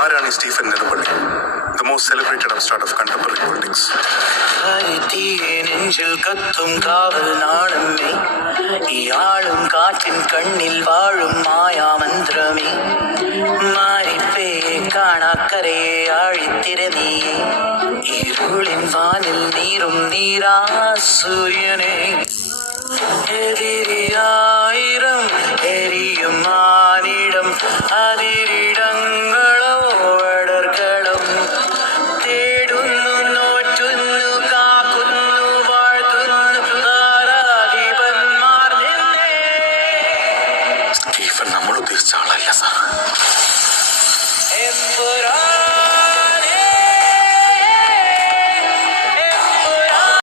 ആരാണ് Stephen Nedumpally? The most celebrated upstart of contemporary politics. നെഞ്ചിൽ കത്തും കാവൽ നാളമേ, ഇയാളും കാറ്റിൻ കണ്ണിൽ വാഴും മായാമന്ത്രമേ, മാരിപ്പയെ കാണാക്കരയെ ആഴിത്തിരനീയെ, ഇരുളിൻ വാനിൽ നീറും നീരാ സൂര്യനെ, എതിരിയായിരം എരിയും മാനിടം അതിരി